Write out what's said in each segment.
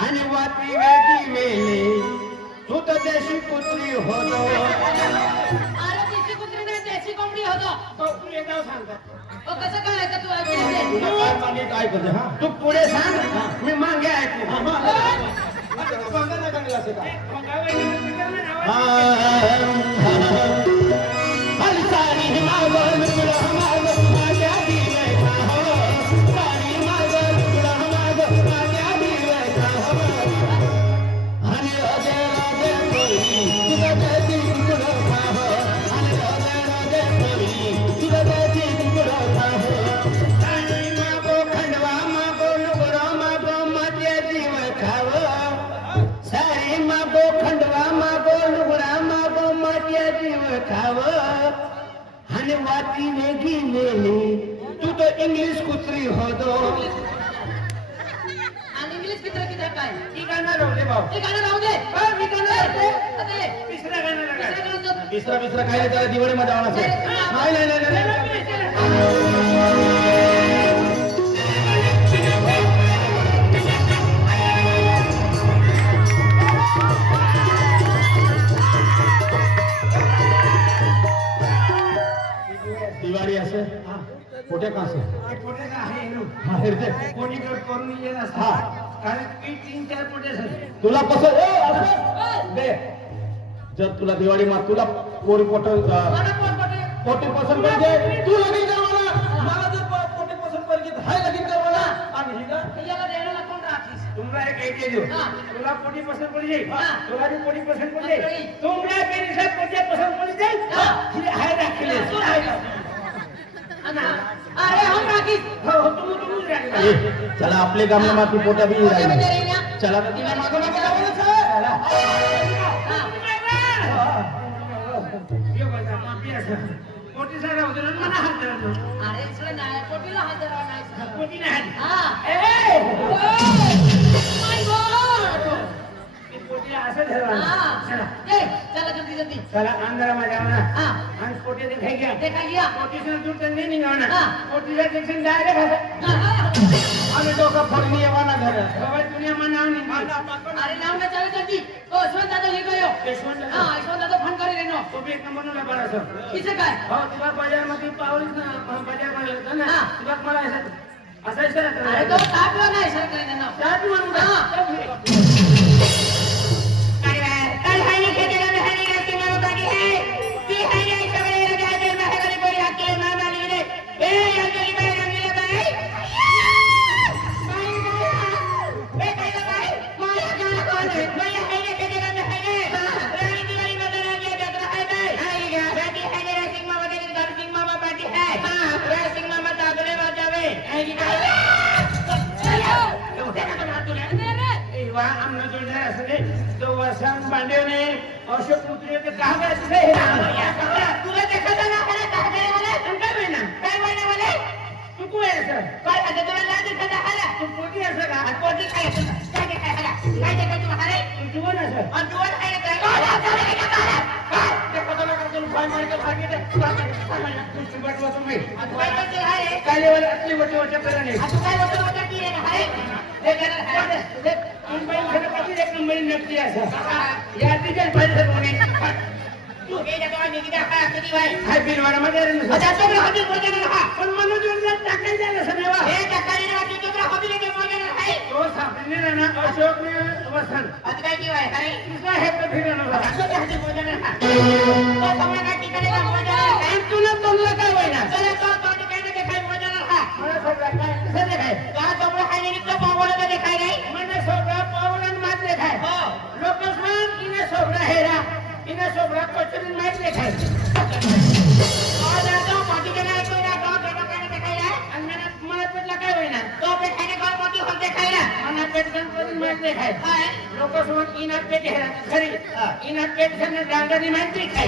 आणि वाती वेगळी मेली. तू तर देशी कुत्री होतो. अरे देशी कुत्री नाही देशी कोंबडी होतो. सांगतात ओ कसं कळायचं तू काय मागे काय करते हा? तू पुढे सांग मी मागे ऐकू वहिनी खावं आणि वाती वेगी मेली. तू तो इंग्लिश कुत्री होतो. आणि इंग्लिश चित्र किती काय? ती गाणं राहू दे भाऊ. ते गाणं राहू दे. हा, मी गाणं राहते. अरे, तिसऱ्या गाण्याला दुसरं काय गाणं तर- बिसरा बिसरा काय नाही, त्याला दिवाळीमध्ये आणायचं नाही नाही नाही, कुठे का असे? ते पोटे का आहे कोणी कर करून येत हा. असतात कारण की तीन चार पोटे झाले? तुला कसं? दे. जर तुला दिवाळी मा तुला पोट कोण कोणी- पोटे? पसंत पाहिजे तू लगीन कर मला. मला जर पोटे पसंत पाहिजे हाय लगीन कर मला. आणि ही का? याला देण्याला कोण राहतीस तुमरा एक ऐके देऊ. तुला पोटी पसंत हा. तुला बी पोटी पसंत पडी जाईल पडी. तुमरा पेरिसा पोटे पसंत पडी जाईल. ही. हाय राखले. तू राखीस. अरे हम राखीस हो हो राखले ए, चला आपले गामला माती पोटा बी राहिली. चला तिला मागं मागं. हा. सारा ना. अरे इकडे नाही पोटीला हात धरावा नाही पोटी नाही हा ए! चला. चला जल्दी जल्दी. चला अंधारा माझ्या म्हणा हा. ते काय दूर नाही हा. पोटीचं टेन्शन डायरेक्ट आणि डोकं फोडणी येवाना घर. बाबा दुनिया मनाव नाही अरे नाव ना चाले जल्दी. ओ यशवंत दादा गयो यशवंत दादा. यशवंत दादा फोन करे रेनो तो बी एक नंबर ला बरा सर. किसे काय? हो तुला ना बाजारमध्ये होता ना. तुला मला असं असं अरे तो नाही सर काय लेवल असली मोठी मोठ्या हे मुंबई एक नंबर नक्की असं या तिच्याच पाहिजे कोणी तू हे जगावर निघिता काय असं बाई हाय बिलवाडामध्ये रे नुसतं. आता हॉटेल मध्ये ना हा पण मनोज आहे नाही वा. हे टक्काने वाटते तो हॉटेल मध्ये मध्ये आहे तो सापडले ना अशोकने वसन आता काय की बाई हाय तिचा हे तर फिरणं बघा. असं ते हॉटेल मध्ये ना तो समोर काय ठिकाणी काममध्ये आहे आणि तुला तोंडला काय होईना चला तो तो ठिकाणी देखायमध्ये हा मला सगळं काय कसं देखाय का समोर हाय नाही तो पावडा देखाय नाही म्हणजे सगळं पावलं मात देखाय हो लोकस्मान इने सोबडा हेरा इने सोबडा कचरीन माहीत देखाय पेट आहे लोकसोबत इनात पेट आहे खरी इनात पेट त्यांना दादानी माहिती काय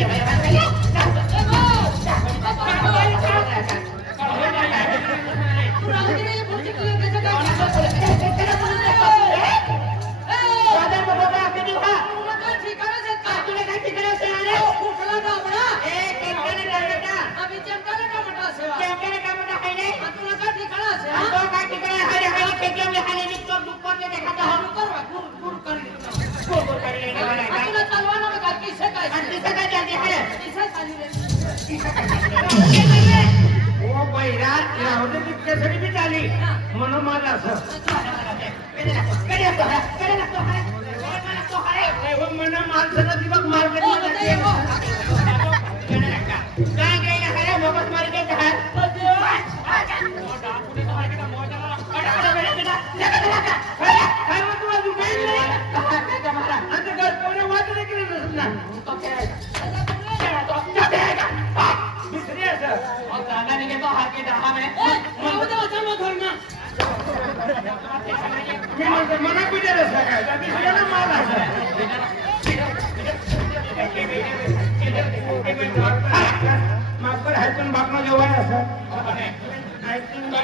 ठिकाणा आहे पेटले में खाने की तो ऊपर ने देखा था हम ऊपर मला कुठे रस्ता काय? दुसऱ्याला मार माफ कर, हायतून बापनं जेवाय असं.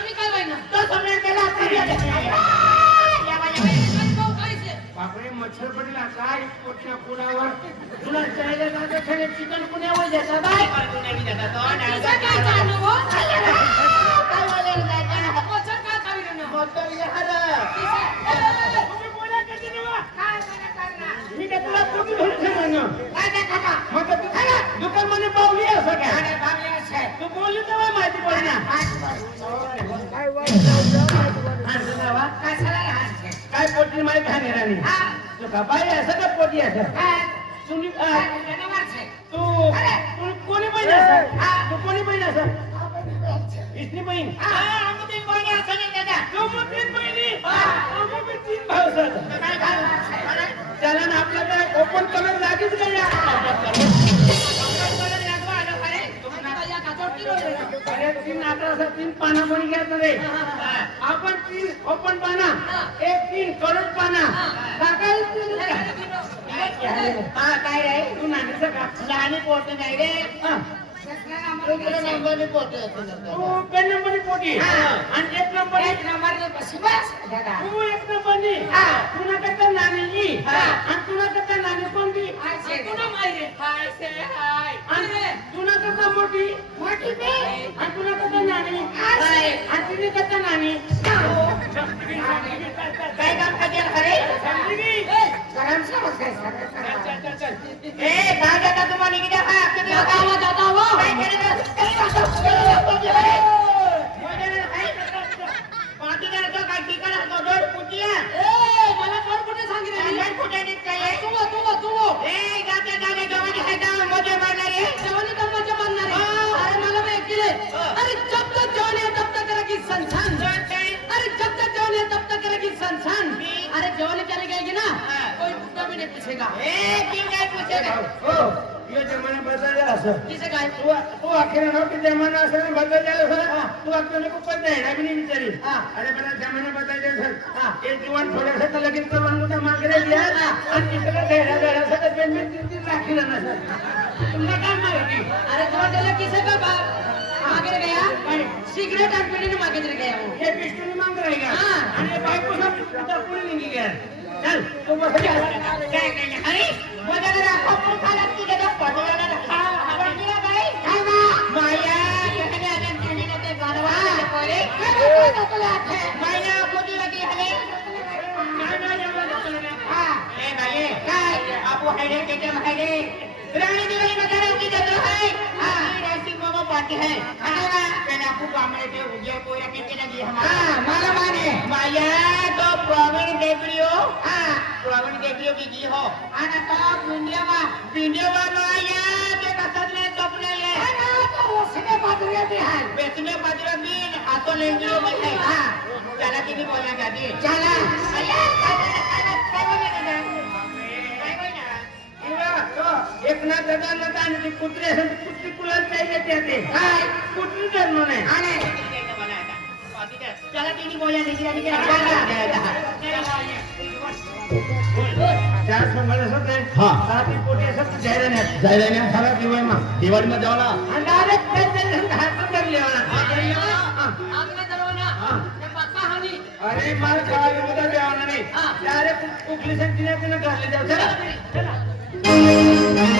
आता. बापरे मच्छर पडला काय पोटच्या पुरावर? तुला चायला जायचं खरे चिकन पुण्यावर देतात काय? मच्छर हे? हरं. तुम्ही बोला कधी नव्हा? मी काय तुला ठेवणार? मग तर तू दुकानमध्ये पावली असं काय? तू बोलली तेव्हा माहिती पडली. काय पोटी माहिती खाणे राणी. तू का बाई असं का पोटी असं तुम्ही आ, तू तू कोणी बहीण असं तू कोणी बहीण असं इसनी बहीण तू मग तीन बहिणी. आम्ही बी तीन भाऊ सर. त्याला ना आपल्याकडे ओपन कलर लागेच का असं तीन पाना कोणी घ्यायचं रे आपण तीन ओपन पाना एक तीन करोड पाना. तीन काय रे तू नाणीचं का लहानी पोट नाही रे. हा. तू पेन नंबरनी पोटी हा. आणि एक नंबर एक दादा तू एक हा. तुला हा. आणि तुला करता नाणी कोणती आणि तुला करता मोठी मोठी. आणि तुला करता नाणी. आणि तिने करता नाणी? काय काम की? गरम समज काय चल, चल, चल, चल. ए जाता तुम्हाला जाता हो. काय केलं जवानी चली जाएगी ना? कोई कुत्ता भी नहीं पूछेगा। ए क्यों काय पूछेगा? यो जमाना बदलला असं किसे काय तू तू अखेर नव्हती जमाना असं तू आपल्याला खूपच नाही ना मी विचारी हा. अरे मला जमाना बदलायचा सर। हा. एक जीवन थोडंसं तर लगेच करून होता मागे दिया आणि तिकडे घेरा घेरा सगळं पेमेंट तीन तीन राखीला ना सर। तुला काय माहिती अरे तो चला किसे का बाप? मागे गया सिगरेट और पीने मागे चले गया वो हे पिस्टूल मांग राही का हा. आणि बायको सब तुझा पुढे निघी गया चल तू काय ना माया कहने ते कोरे माया पोटी लगी हले काय नाही एवढं चाललं. हा ए भाई काय आपू है रे के है रे रानी दिवाली में करे उनकी जगह है हां राशि बाबा पार्टी है हां मैंने आपको गामड़े के उजे को या के लगी हमारा हां माला माने माया तो प्रवीण देवरियो हां प्रवीण देवरियो की जी हो आना तो इंडिया मा इंडिया मा माया के कसने सपने ले हां तो उसने बदले भी है बेचने बदले भी हाथों लेंगे भी है हां चला की भी बोलना चाहती चला अल्लाह किंवा तो एकनाथ दादा नका आणि कुत्री कुत्री कुलाला पाहिजे त्या ते? काय? कुत्री जन्म नाही. चला तिने बोला चार सोमवार असत आहे हा. सात पोटी असत जाहिराण्यात. जाहिराण्यात झाला दिवाळी मा दिवाळीमध्ये जेवला आणि त्याच्या हातात धरली हाँ। अरे मला काय उद्या द्यावं नाही. त्यारे कुठली संख्या तिने घालले जाऊ चला. चला का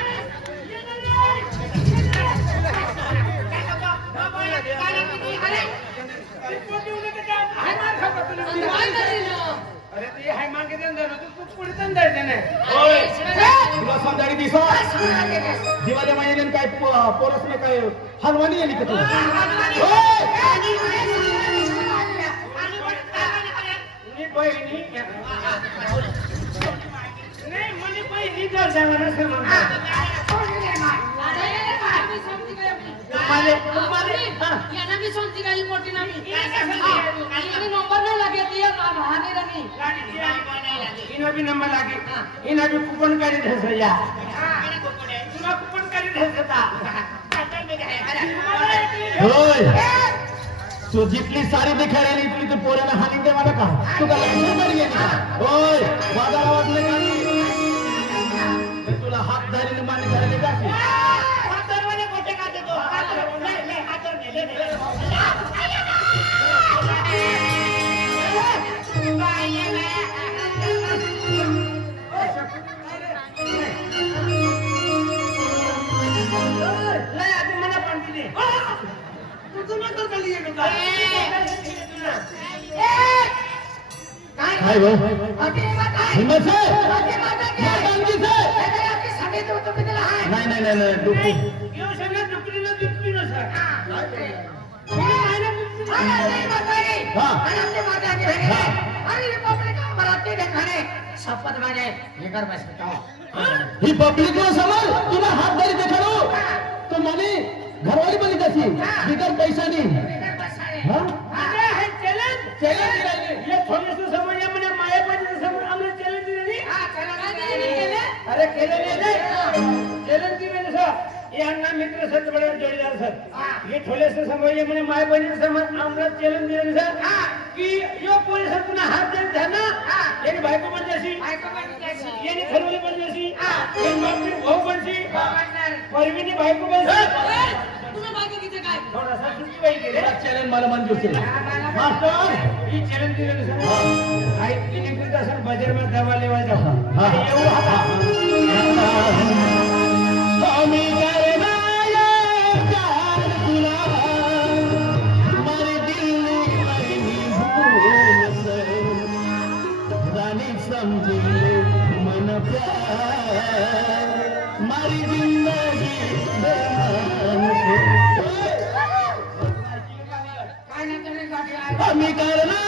तुला समजाडी दिसो दिवाळी महिन्याने काय पोरसने काय हलवानी येली का तुला मी बहिणी नाही बहिणी जर जाणार तुम्हाला यांना भी समजी गई मोठी नाही नंबर रनी इना भी नंबर लागे इना भी कुपन या कुपन होय। तू जितली सारी दिखायला इतली तू पोऱ्याला हानी ते मला का तू का गेली? होय। वाटलं का मी तुला हात धरीने मान्य मला का? काय भाऊ. हिम्मत से नाही नाही नाही शपथ माझे हे. कर बस ही. पब्लिक नो समज तुला हात धरी देखाडू तो म्हणे घरवाली बनी कशी बिगर पैशानी. हा? अरे हे चॅलेंज चॅलेंज राहिली. हे थोडंसं समज म्हणे माया पण समोर आम्हाला चॅलेंज दिली अरे केलं नाही हे अण्णा मित्र सर बडे जोडीदार सर हे थोडेसे समजले म्हणे माय बहिणी समोर आम्हाला चॅलेंज दिलं सर की यो पोलीस पुन्हा हात देत झाला याने बायको बनली अशी याने खरवली बनली अशी याने बापची भाऊ बनशी परवीनी बायको चॅलेंज मला मंजूर केलं मास्टर ही चॅलेंज दिलं सर आई तिने करीत असेल बाजारमध्ये दवा लेवा जाऊ हा. एवढं हात मारी जिंदगी बेमान आम्ही करणाया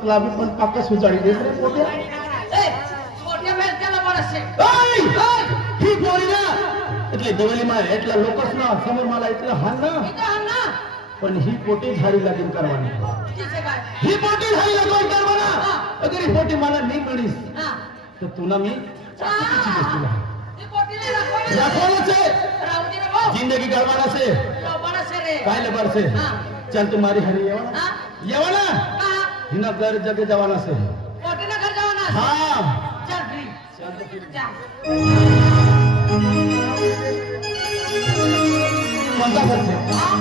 की तुला बी पण पाक सुचाळी देत रे पोट्या ए, मोठ्या भेलच्याला बरचसे. ऐ! ही पोरी ना એટલે દેવલી માં એટલા લોકો ના સમોર માલા એટલે હાલ ના इथं आण ना. पण ही पोटी झाडी लागेल करवानी तिथे काय? ही पोटी झाडी लागेल करवाना अगर ही पोटी मला नाही मिळीस हा. तर तुला मी चाकूची देस तुला ती पोटी नाही दाखवली. दाखवणच आहे राहू दे रे भाऊ. जिंदगी करवाना से से. हिना घर जगे जवाना से पोटीनं घर जाऊ ना. हाँ चल. कोणता घर से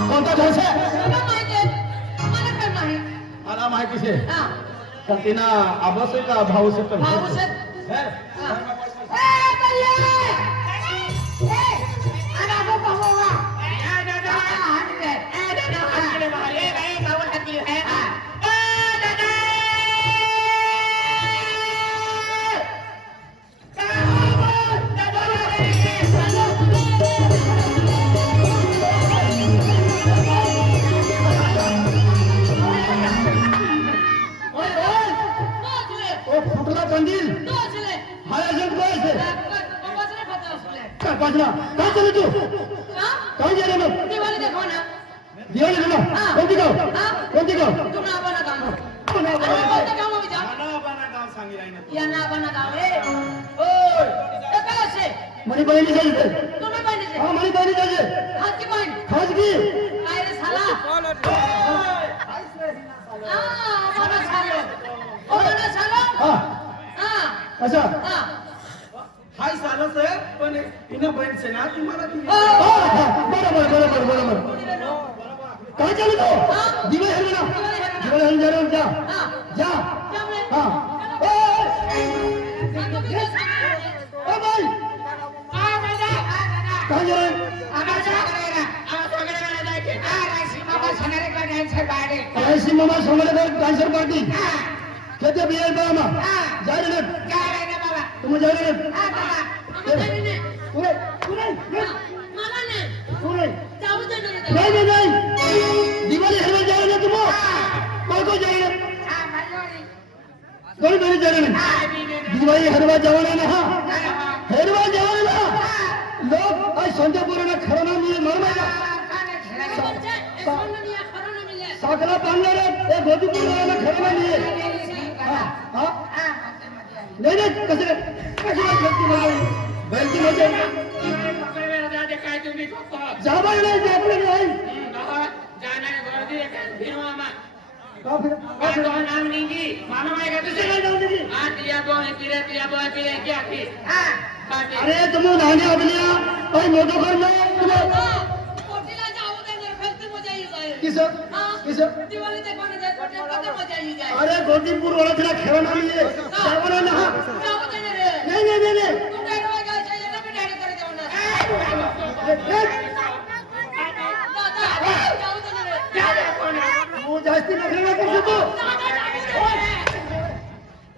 कोणता घर से? मला माहीत? मला माहिती से हा. तर तिना आबास आहे का भाऊ से. है? असले. काय चालू तू? हा? काय गेले मग? दिवाळी हा. कोणती गाव? हा? कोणती गाव? तू ना बना काम. पुन्हा अरे, बघा. कोणतं काम आहे विचार? या ना बना काम. ए, ओय, ते काय असे? म्हणे बहिणी जायचे तुम्ही पाहिजे. हा म्हणे बहिणी जायचे हातची पाहिजे. खाजगी काय रे साला? हा, मला सालो. ओ, मला सालो. हा हा, अच्छा हा. हाय झालं सर पण से ना तुम्हाला हा, हा, बरोबर बरोबर बरोबर. काय चालू तो दिवाळी हल्ली ना. दिवाळी हल्ली जा रे, जा. हा. जा. हा. काय झालं आम्हाला सांगायला. आम्हाला सांगायला जायचे. आ, राशी बाबा. सणारेकडे जायचं बाहेर. रायसी मामा कोई कोई जा रहे आ, मी, मी, मी. दिवाळी हलवा जवाना ना अरे वा. हलवा जवाना ना आज संजय पुराना खरना मिले मरमेगा नाही खेळायला? बच्चा, ए, सोन नाही नाही. मिळालं. साकला पांगला गोदी पुराना मध्ये, गर्दी अरे तुम नाने अगलिया भाई मोटो हा, हा, येईल जाईल. अरे गोदीपुर वाला तेरा खेलना नहीं है जवाना ना. नहीं नहीं नहीं नहीं तू डॅडी वर घ्यायचं, याला बी डॅडी कडे जाऊ ना. दादा, जाऊ दे ना रे. तू जास्ती नखरे कर तू दादा, जाऊ दे.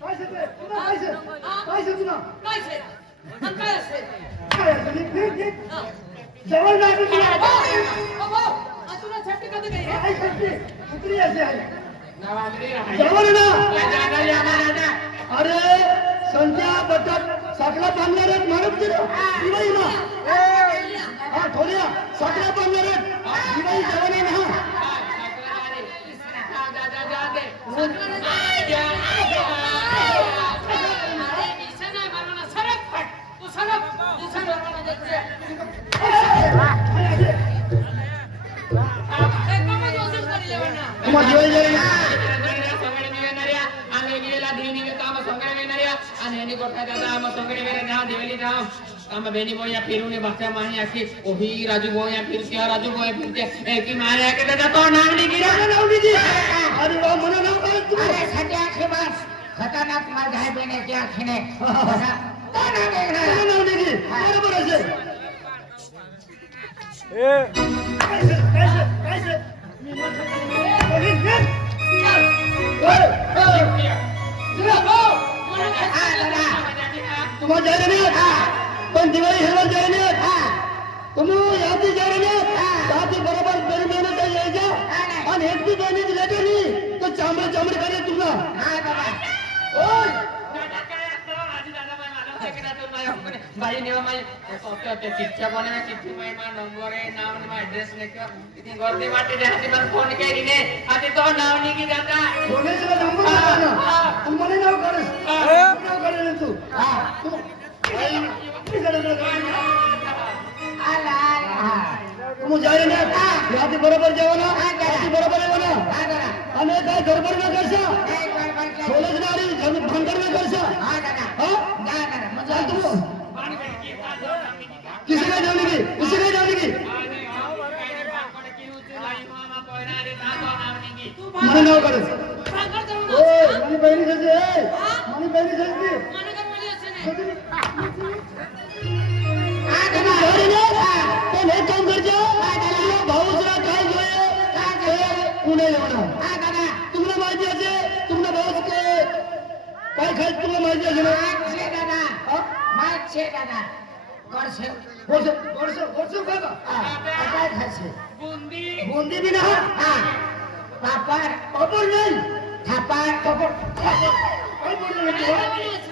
काय से काय से काय से तुला काय से? आणि काय असे? काय से नीट नीट नीट हा. जवळ नाही ओ, तुला ओ, ओ, आणि तुला छाती कधी गई? काय करते कुत्री असे आहे नवागरी आहे. जवळ ना या दादा, या दादा. अरे संध्या बटक साखला बांधणार आहेत मारत गेलो ना हा ठोल्या साखला बांधणार आहेत दिवाळी जवळ ना जाओ आम बेनी बोया फिरूने बाचा माही आखी ओही राजू बोया फिरते राजू बोया फिरते एक मारे आके दादा तो नाम नहीं गिरा। मला नाव दीदी अरे वा मला नाव काय तुम्ही अरे सत्य आखे बस खतरनाक मार घाय बेने की आखीने तो नाम मला देखना नाव दीदी बरोबर असेल काय से काय से काय से मी म्हणतो ओही नीट ओय ओय तुला भाऊ, मला काय हा दादा तुम्हाला जा रहे नहीं पण दिवाळी हेला जा रहे नहीं तुम यादी जा रहे नहीं साथ बरोबर मेरी मेहनत है ये जा और एक भी बहनी लेके नहीं तो चामड़े चामड़े करे हा होतं तर हुकूने बाई नेवा माझी सोप्या त्या चिठ्ठ्या बनवल्या चिठ्ठी माई मा नंबर आहे नाव आणि मा ॲड्रेस नाही किंवा इथे गर्दी वाटते त्यासाठी मला फोन केली ने आधी तो नाव निघी जाता. कोणाचं नंबर होता ना तू मला नाव काढस तू नाव काढलं ना तू. हा. तू इकडे इकडे इकडे. आला आला हा तू जाय ना रात्री बरोबर जेवण रात्री बरोबर जेवण हा दादा आणि काय गडबड न करशा काय गडबड केली? सोलच गाडी भांडण न करशा हा दादा हा जा दादा मग चाल जा तू किसी काय जेवली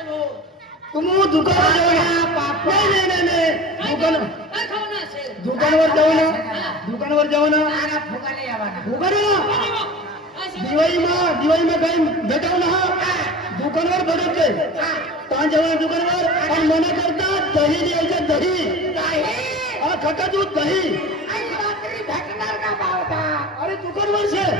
तुम्ही दुकानात जाऊ तुम दुकान दुकान दुकानावर जाऊ ना. दुकानावर जाऊ ना. फुगा ना दिवाळी मा दिवाळी मा काही भेटाव ना. दुकानावर भरत पाच जेवण दुकानवर. आणि मना करता दही द्यायचं दही. खटा दूध दही. अरे दुकानवर शेर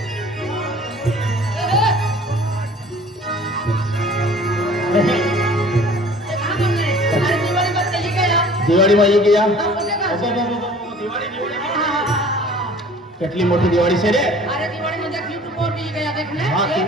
દિવાળીમાં એ ગયા? કેટલી મોટી દિવાળી છે રે? અરે દિવાળી માં ગિફ્ટ પહોંચી